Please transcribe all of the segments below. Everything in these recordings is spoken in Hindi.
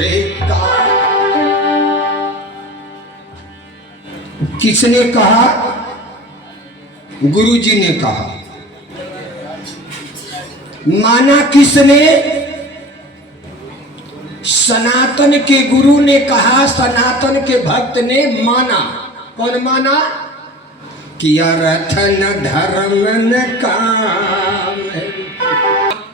बेटा। किसने कहा? गुरुजी ने कहा। माना किसने? सनातन के गुरु ने कहा, सनातन के भक्त ने माना। कौन माना? कि अर्थ न धर्म न काम।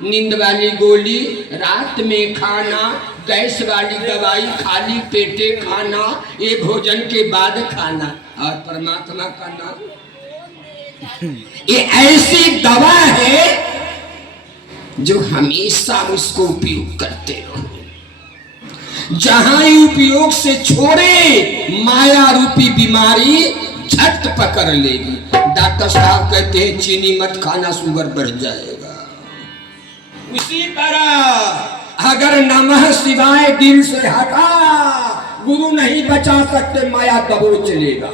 नींद वाली गोली रात में खाना, गैस वाली दवाई खाली पेटे खाना, ये भोजन के बाद खाना, और परमात्मा का नाम। ये ऐसी दवा है जो हमेशा उसको उपयोग करते रहो। जहां उपयोग से छोड़े माया रूपी बीमारी झट पकड़ लेगी। डॉक्टर साहब कहते हैं चीनी मत खाना, शुगर बढ़ जाएगा। उसी तरह अगर नमः शिवाय दिल से हटा, गुरु नहीं बचा सकते, माया दबोच लेगा।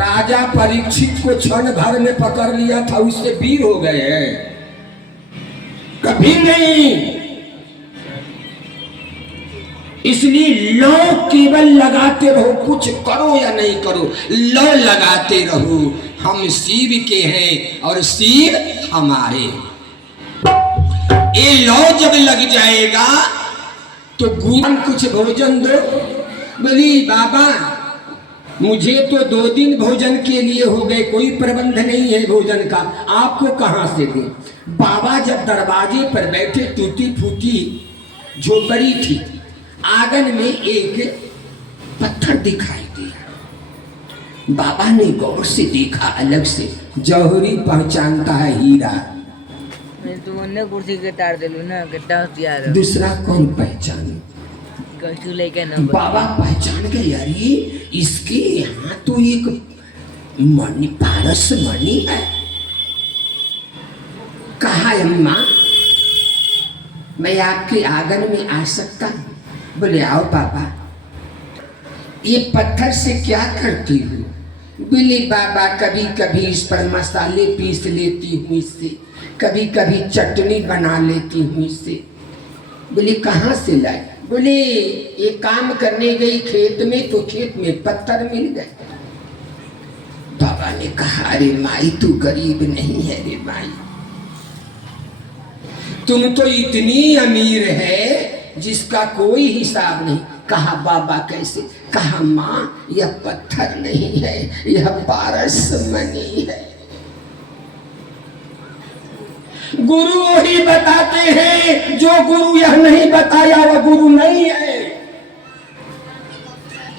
राजा परीक्षित को क्षण भर में पकड़ लिया था, उससे वीर हो गए हैं? कभी नहीं। इसलिए लो केवल लगाते रहो, कुछ करो या नहीं करो, लो लगाते रहो। हम शिव के हैं और शिव हमारे। ये लो जब लग जाएगा तो गुरु कुछ भोजन दो। बोली बाबा मुझे तो 2 दिन भोजन के लिए हो गए, कोई प्रबंध नहीं है भोजन का, आपको कहां से दें? बाबा जब दरवाजे पर बैठे, टूटी फूटी झोपड़ी थी, आंगन में एक पत्थर दिखाई दिया। बाबा ने गौर से देखा, अलग से। जौहरी पहचानता है हीरा। मैं कुर्सी के तार दिलू ना, कितना यार दूसरा कौन पहचान? बाबा पहचान गए, अरे इसके यहाँ तो एक मणि, पारस मणि है। कहा अम्मा मैं आपके आंगन में आ सकता हूँ? बोले आओ बाबा। ये पत्थर से क्या करती हूँ? बोले बाबा कभी कभी इस पर मसाले पीस लेती हूँ, इससे कभी कभी चटनी बना लेती हूँ इससे। बोले कहाँ से लाए? बोले ये काम करने गई खेत में, तो खेत में पत्थर मिल गए। बाबा ने कहा अरे माई तू गरीब नहीं है रे माई, तुम तो इतनी अमीर है जिसका कोई हिसाब नहीं। कहा बाबा कैसे? कहा माँ यह पत्थर नहीं है, यह पारस मणि है। गुरु वही बताते हैं, जो गुरु यह नहीं बताया वह गुरु नहीं है।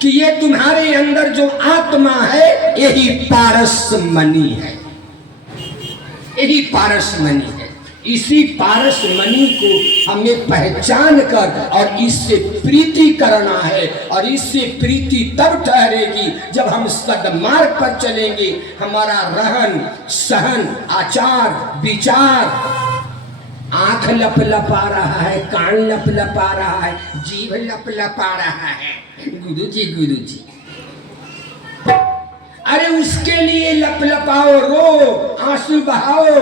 कि ये तुम्हारे अंदर जो आत्मा है यही पारस मणि है, यही पारस मणि है। इसी पारस मणि को हमें पहचान कर और इससे प्रीति करना है। और इससे प्रीति तब ठहरेगी जब हम सद्मार्ग पर चलेंगे। हमारा रहन सहन, आचार विचार, आंख लपलपा रहा है, कान लपलपा रहा है, जीभ लपलपा रहा है, गुरुजी गुरुजी। अरे उसके लिए लपलपाओ, रो, आंसू बहाओ।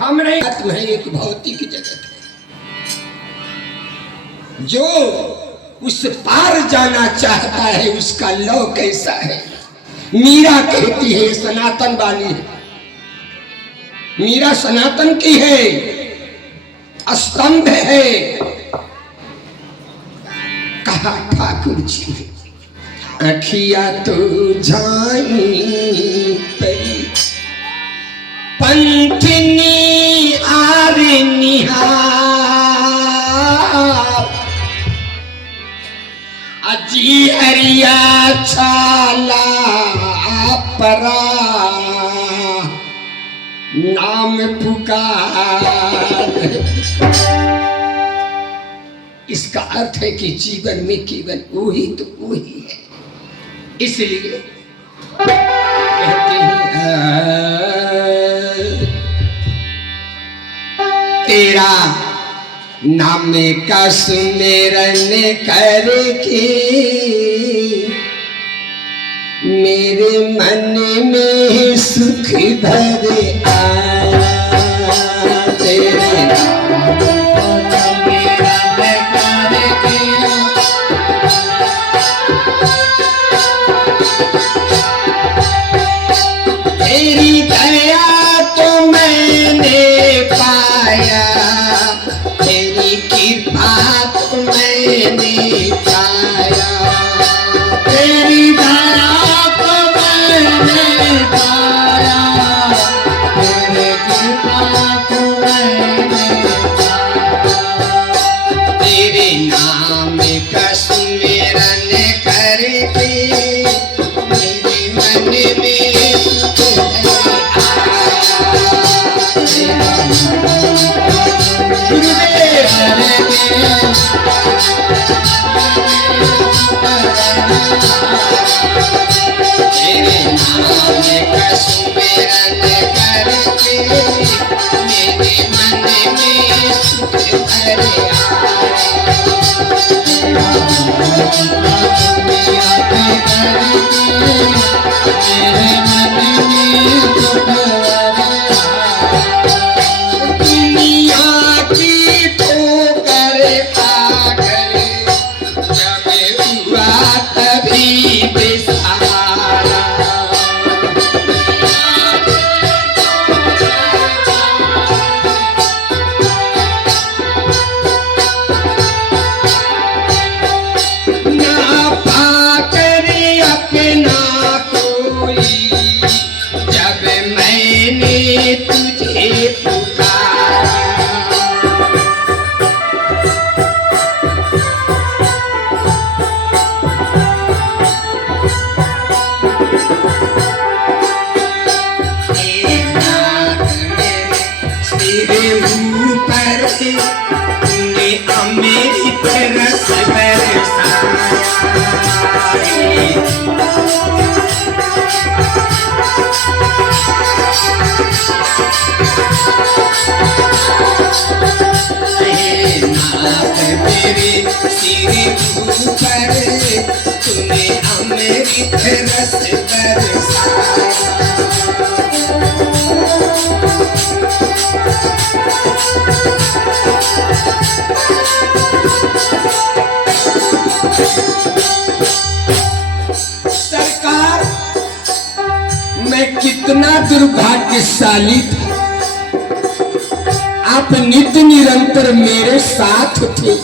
हम नहीं, आत्मा एक भौतिक जगत है। जो उस पार जाना चाहता है उसका लौ कैसा है? मीरा कहती है, सनातन वाली है, मीरा सनातन की है, स्तंभ है। कहा ठाकुर जी अखिया तो जाई परी, पंथनी आर निहार, अजी हरिया छाला परा, नाम पुकार। इसका अर्थ है कि जीवन में केवल वही तो वही है। इसलिए कहते हैं तेरा नाम का सुमेरन करके मेरे मन में सुख भर आया। तेरे नाम का सुमेरन तेरे नाम का सुमिरन करके मेरे मन में सुख भर दुनिया की ठोकर खाकर जब हुआ तभी बेसहारा ना पाकर अपना कोई जब मैंने तुझे पुकारा एक नाथ मेरे सिर ऊपर तूने अमृत रस बरसाया नाथ मेरे सिर ऊपर तूने अमृत रस बरसाया सरकार मैं कितना दुर्भाग्यशाली था आप नित्य निरंतर मेरे साथ थे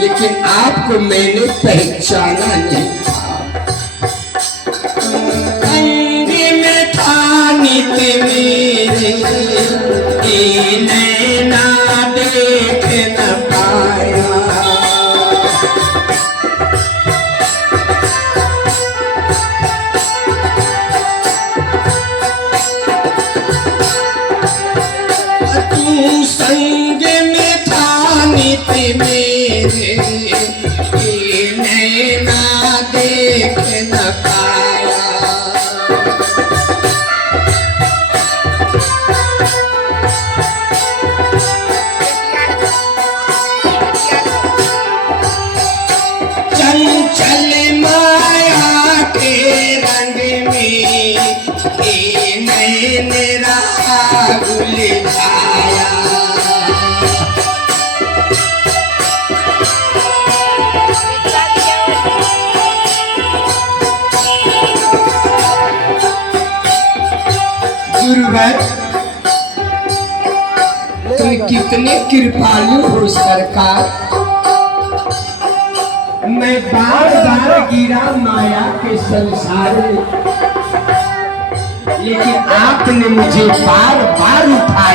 लेकिन आपको मैंने पहचाना नहीं था संग में था नित्य मेरे ये नैना देख न पाया तू संग में था नित्य मेरे ये नैना देख न पाया चंचल माया के रंग में ये नैन राहुल छाया गुरुवर तुम कितने कृपालु हो सरकार मैं बार बार गिरा माया के संसार में लेकिन आपने मुझे बार बार उठाया